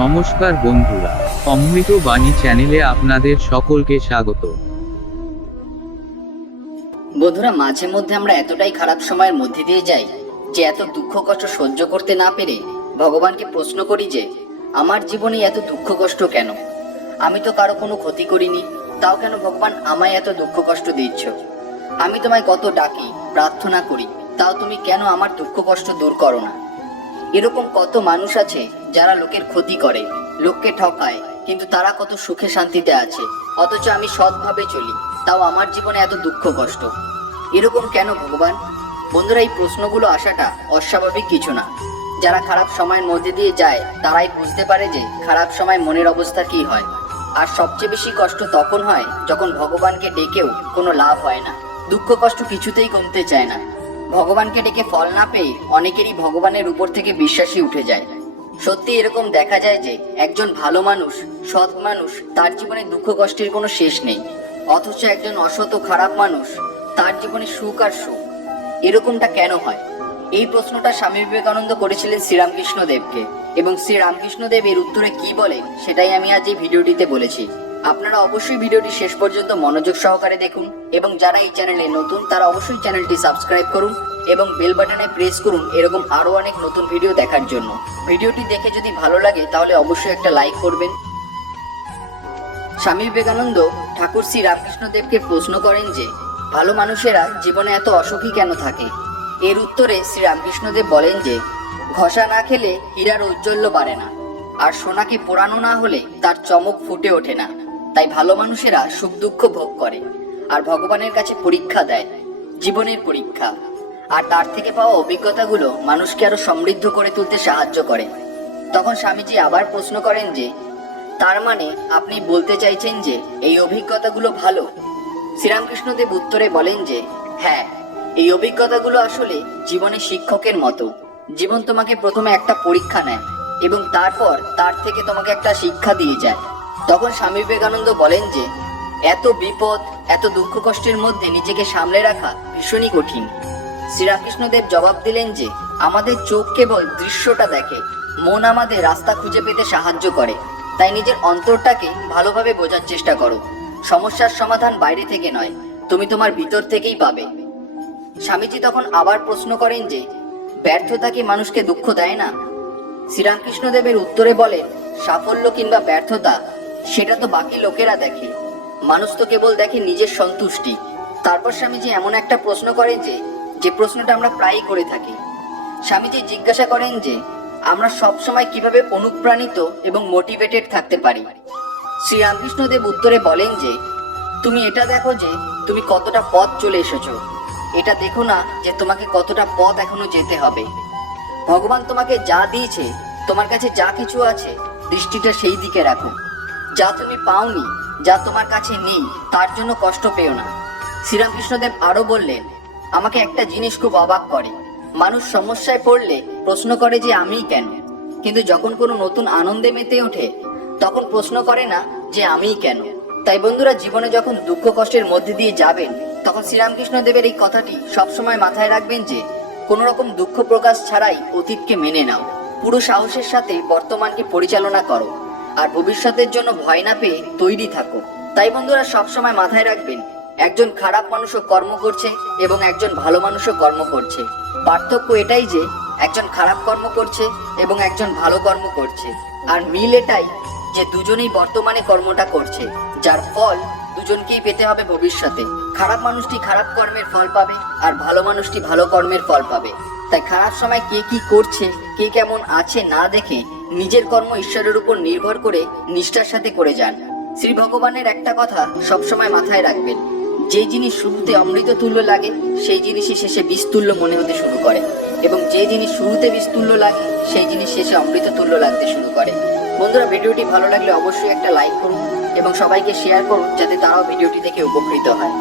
নমস্কার বন্ধুরা, অমৃত বাণী চ্যানেলে আপনাদের সকলকে স্বাগত। বন্ধুরা, মাঝে মধ্যে আমরা এতটাই খারাপ সময়ের মধ্যে দিয়ে যাই যে এত দুঃখ কষ্ট সহ্য করতে না পেরে ভগবানকে প্রশ্ন করি যে আমার জীবনে এত দুঃখ কষ্ট কেন? আমি তো কারো কোনো ক্ষতি করিনি, তাও কেন ভগবান আমায় এত দুঃখ কষ্ট দিচ্ছ? আমি তোমায় কত ডাকি, প্রার্থনা করি, তাও তুমি কেন আমার দুঃখ কষ্ট দূর করো না? এরকম কত মানুষ আছে যারা লোকের ক্ষতি করে, লোককে ঠকায়, কিন্তু তারা কত সুখে শান্তিতে আছে, অথচ আমি সৎভাবে চলি, তাও আমার জীবনে এত দুঃখ কষ্ট। এরকম কেন ভগবান? বন্ধুরা, এই প্রশ্নগুলো আসাটা অস্বাভাবিক কিছু না। যারা খারাপ সময়ের মধ্যে দিয়ে যায় তারাই বুঝতে পারে যে খারাপ সময় মনের অবস্থা কি হয়। আর সবচেয়ে বেশি কষ্ট তখন হয় যখন ভগবানকে ডেকেও কোনো লাভ হয় না, দুঃখ কষ্ট কিছুতেই কমতে চায় না। ভগবানকে ডেকে ফল না পেয়ে অনেকেরই ভগবানের উপর থেকে বিশ্বাসই উঠে যায়। সত্যি এরকম দেখা যায় যে একজন ভালো মানুষ, সৎ মানুষ, তার জীবনে দুঃখ কষ্টের কোনো শেষ নেই, অথচ একজন অসৎ ও খারাপ মানুষ, তার জীবনে সুখ আর সুখ। এরকমটা কেন হয়? এই প্রশ্নটা স্বামী বিবেকানন্দ করেছিলেন শ্রীরামকৃষ্ণ দেবকে, এবং শ্রীরামকৃষ্ণ দেব এর উত্তরে কি বলেন সেটাই আমি আজ এই ভিডিওটিতে বলেছি। আপনারা অবশ্যই ভিডিওটি শেষ পর্যন্ত মনোযোগ সহকারে দেখুন, এবং যারা এই চ্যানেলে নতুন তারা অবশ্যই চ্যানেলটি সাবস্ক্রাইব করুন এবং বেল বাটনে প্রেস করুন এরকম আরো অনেক নতুন ভিডিও দেখার জন্য। ভিডিওটি দেখে যদি ভালো লাগে তাহলে অবশ্যই একটা লাইক করবেন। স্বামী বিবেকানন্দ ঠাকুর শ্রী রামকৃষ্ণ দেবকে প্রশ্ন করেন যে ভালো মানুষেরা জীবনে এত অসুখী কেন থাকে। এর উত্তরে শ্রী রামকৃষ্ণ দেব বলেন যে ঘষা না খেলে হীরার ঔজ্জ্বল্য বাড়ে না, আর সোনাকে পোড়ানো না হলে তার চমক ফুটে ওঠে না। তাই ভালো মানুষেরা সুখ দুঃখ ভোগ করে আর ভগবানের কাছে পরীক্ষা দেয়, জীবনের পরীক্ষা, আর তার থেকে পাওয়া অভিজ্ঞতাগুলো মানুষকে আরো সমৃদ্ধ করে তুলতে সাহায্য করে। তখন স্বামীজি আবার প্রশ্ন করেন যে তার মানে আপনি বলতে চাইছেন যে এই অভিজ্ঞতাগুলো ভালো? শ্রীরামকৃষ্ণ দেব উত্তরে বলেন যে হ্যাঁ, এই অভিজ্ঞতাগুলো আসলে জীবনে শিক্ষকের মতো। জীবন তোমাকে প্রথমে একটা পরীক্ষা নেয় এবং তারপর তার থেকে তোমাকে একটা শিক্ষা দিয়ে যায়। তখন স্বামী বিবেকানন্দ বলেন যে এত বিপদ, এত দুঃখ কষ্টের মধ্যে নিজেকে সামলে রাখা ভীষণই কঠিন। শ্রীরামকৃষ্ণ দেব জবাব দিলেন যে আমাদের চোখ কেবল দৃশ্যটা দেখে, মন আমাদের রাস্তা খুঁজে পেতে সাহায্য করে। তাই নিজের অন্তরটাকে ভালোভাবে বোঝার চেষ্টা করো। সমস্যার সমাধান বাইরে থেকে নয়, তুমি তোমার ভিতর থেকেই পাবে। স্বামীজি তখন আবার প্রশ্ন করেন যে ব্যর্থতা কি মানুষকে দুঃখ দেয় না? শ্রীরামকৃষ্ণ দেবের উত্তরে বলেন সাফল্য কিংবা ব্যর্থতা সেটা তো বাকি লোকেরা দেখে, মানুষ তো কেবল দেখে নিজের সন্তুষ্টি। তারপর স্বামীজি এমন একটা প্রশ্ন করেন যে প্রশ্নটা আমরা প্রায়ই করে থাকি। স্বামীজি জিজ্ঞাসা করেন যে আমরা সবসময় কিভাবে অনুপ্রাণিত এবং মোটিভেটেড থাকতে পারি। শ্রীরামকৃষ্ণ দেব উত্তরে বলেন যে তুমি এটা দেখো যে তুমি কতটা পথ চলে এসেছো, এটা দেখো না যে তোমাকে কতটা পথ এখনো যেতে হবে। ভগবান তোমাকে যা দিয়েছে, তোমার কাছে যা কিছু আছে, দৃষ্টিটা সেই দিকে রাখো। যা তুমি পাওনি, যা তোমার কাছে নেই, তার জন্য কষ্ট পেও না। শ্রীরামকৃষ্ণদেব আরো বললেন আমাকে একটা জিনিস খুব অবাক করে, মানুষ সমস্যায় পড়লে প্রশ্ন করে যে আমিই কেন, কিন্তু যখন কোনো নতুন আনন্দে মেতে ওঠে তখন প্রশ্ন করে না যে আমিই কেন। তাই বন্ধুরা, জীবনে যখন দুঃখ কষ্টের মধ্যে দিয়ে যাবেন তখন শ্রীরামকৃষ্ণ দেবের এই কথাটি সবসময় মাথায় রাখবেন যে কোনো রকম দুঃখ প্রকাশ ছাড়াই অতীতকে মেনে নাও, পুরো সাহসের সাথে বর্তমানকে পরিচালনা করো, আর ভবিষ্যতের জন্য ভয় না পেয়ে তৈরি থাকো। তাই বন্ধুরা, সবসময় মাথায় রাখবেন একজন খারাপ মানুষও কর্ম করছে এবং একজন ভালো মানুষও কর্ম করছে। পার্থক্য এটাই যে একজন খারাপ কর্ম করছে এবং একজন ভালো কর্ম করছে, আর মিল এটাই যে দুজনেই বর্তমানে কর্মটা করছে, যার ফল দুজনকেই পেতে হবে ভবিষ্যতে। খারাপ মানুষটি খারাপ কর্মের ফল পাবে আর ভালো মানুষটি ভালো কর্মের ফল পাবে। তাই খারাপ সময় কে কি করছে, কে কেমন আছে না দেখে নিজের কর্ম ঈশ্বরের উপর নির্ভর করে নিষ্ঠার সাথে করে যান। শ্রী ভগবানের একটা কথা সবসময় মাথায় রাখবেন, যে জিনিস শুরুতে অমৃত তুল্য লাগে সেই জিনিসই শেষে বিষ তুল্য মনে হতে শুরু করে, এবং যে জিনিস শুরুতে বিষ তুল্য লাগে সেই জিনিস শেষে অমৃত তুল্য লাগতে শুরু করে। বন্ধুরা, ভিডিওটি ভালো লাগলে অবশ্যই একটা লাইক করুন এবং সবাইকে শেয়ার করুন যাতে তারাও ভিডিওটি দেখে উপকৃত হয়।